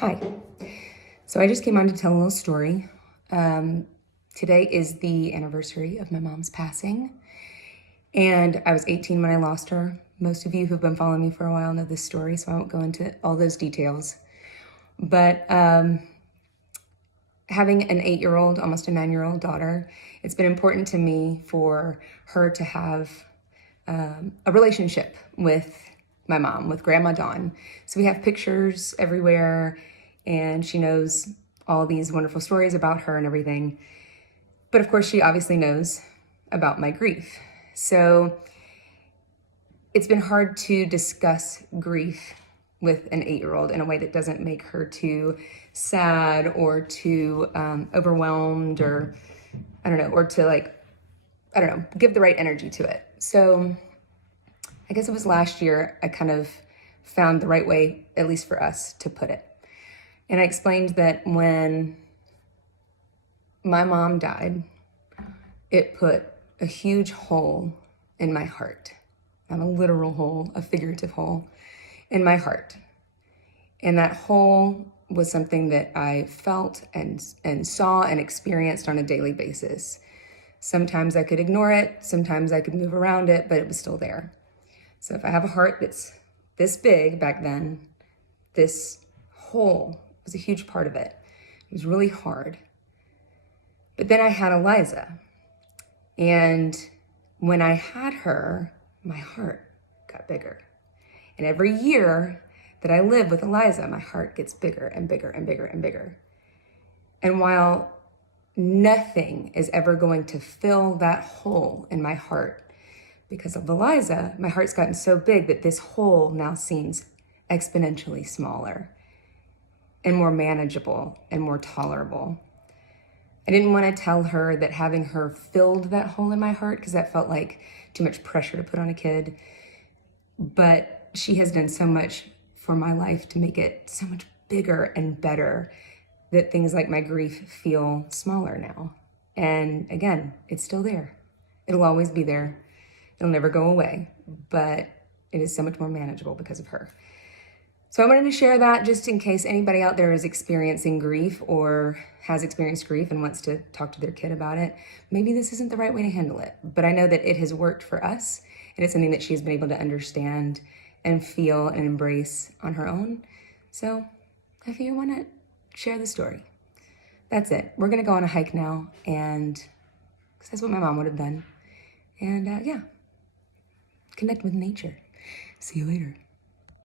Hi. So I just came on to tell a little story. Today is the anniversary of my mom's passing, and I was 18 when I lost her. Most of you who've been following me for a while know this story, so I won't go into all those details. But having an 8-year-old, almost a 9-year-old daughter, it's been important to me for her to have a relationship with my mom, with Grandma Dawn. So we have pictures everywhere, and she knows all these wonderful stories about her and everything. But of course, she obviously knows about my grief. So it's been hard to discuss grief with an 8-year-old in a way that doesn't make her too sad or too overwhelmed, or or to give the right energy to it. So I guess it was last year I kind of found the right way, at least for us, to put it. And I explained that when my mom died, it put a huge hole in my heart. Not a literal hole, a figurative hole in my heart. And that hole was something that I felt and saw and experienced on a daily basis. Sometimes I could ignore it, sometimes I could move around it, but it was still there. So if I have a heart that's this big back then, this hole was a huge part of it. It was really hard. But then I had Eliza. And when I had her, my heart got bigger. And every year that I live with Eliza, my heart gets bigger and bigger and bigger and bigger. And while nothing is ever going to fill that hole in my heart, because of Eliza, my heart's gotten so big that this hole now seems exponentially smaller and more manageable and more tolerable. I didn't want to tell her that having her filled that hole in my heart, because that felt like too much pressure to put on a kid. But she has done so much for my life to make it so much bigger and better that things like my grief feel smaller now. And again, it's still there. It'll always be there. It'll never go away, but it is so much more manageable because of her. So I wanted to share that just in case anybody out there is experiencing grief or has experienced grief and wants to talk to their kid about it. Maybe this isn't the right way to handle it, but I know that it has worked for us, and it's something that she's been able to understand and feel and embrace on her own. So I figure, why not share the story? That's it. We're gonna go on a hike now, and because that's what my mom would have done. And yeah, connect with nature. See you later.